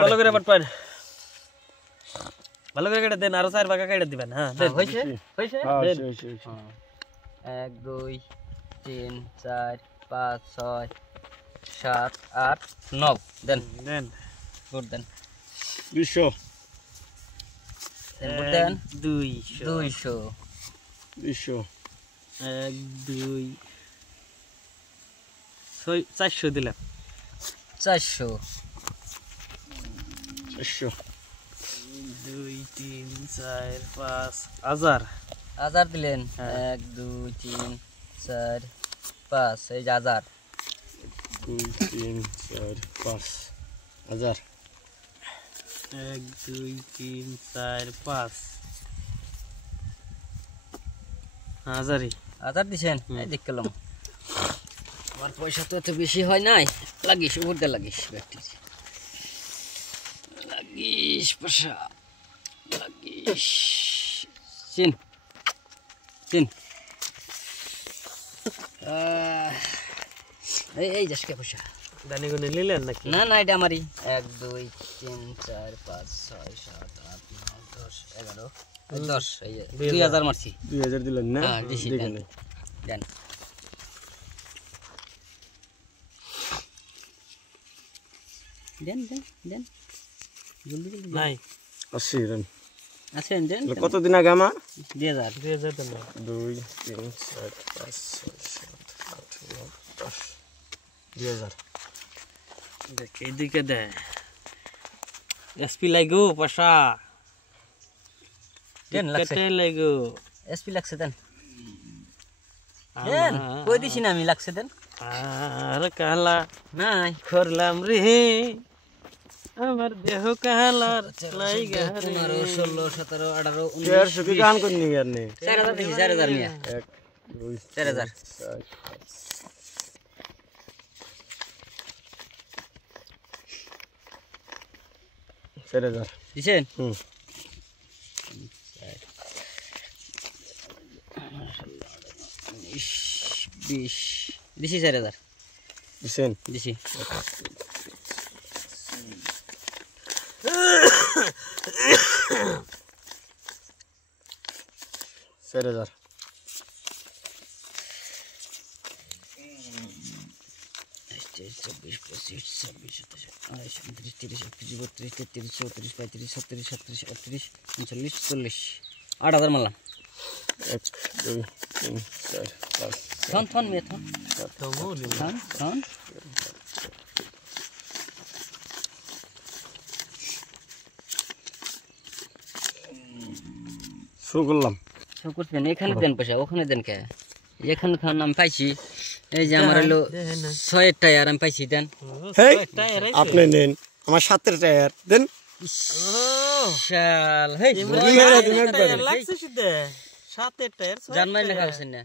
ভালো করে পাট ভালো করে কেটে দেন আরো 4 ভাগ কেটে দিবেন হ্যাঁ হইছে হইছে 1 2 3 4 5 6 7 8 9 দেন দেন গুড দেন 200 গুড দেন 200 200 200 1 2 400 দিলাম 400 400 2 3 4 5 1000 1000 দিলেন 1 2 3 4 5 এই যে 1000 2 3 4 5 1000 1 2 3 4 5 1000 দিছেন এই দেখলাম আমার পয়সা তো এত বেশি হয় নাই লাগিস উপরতে লাগিস ব্যক্তি লাগিস পয়সা লাগিস চিন চিন এই যাসকে পয়সা দানি গুনে নিলেন নাকি না না এটা আমারই 1 2 3 4 5 6 7 8 9 10 11 10 এই 2000 মারছি 2000 দিলেন না হ্যাঁ দিছি দেন দেন দেন দেন দেন জলদি জলদি নাই 80 রান আছেন দেন কত দিন আগে আমার 2000 দেন 2 3 4 5 6 7 8 9 10 2000 দেখ এইদিকে দে এসপি লাগো পয়সা দেন লাগছে কেটে লাগো এসপি লাগছে দেন দেন কই দিছি না আমি লাগছে দেন আর কালা নাই করলাম রে আমার দেহ কালার লাইগা 15 16 17 18 यार सुखी गान को नहीं करने 4000 দিছি 4000 মিয়া 1 2 4000 4000 দিছেন 20 দিছি 4000 दिसेन দিছি सर हजार 24 25 26 27 28 29 30 31 32 33 34 35 36 37 38 39 40 8000 মারলাম 1 2 3 4 5 থন থন মে থন থন থন শো করলাম সব করছেন এখানে দেন পয়সা ওখানে দেন কে এখানে থান আমি পাইছি এই যে আমার হলো 6 টায়ার আমি পাইছি দেন আপনি নেন আমার 7 টায়ার দেন শাল হেই লাগছে সিধে 7 টায়ার জানমাই লেখা আছে না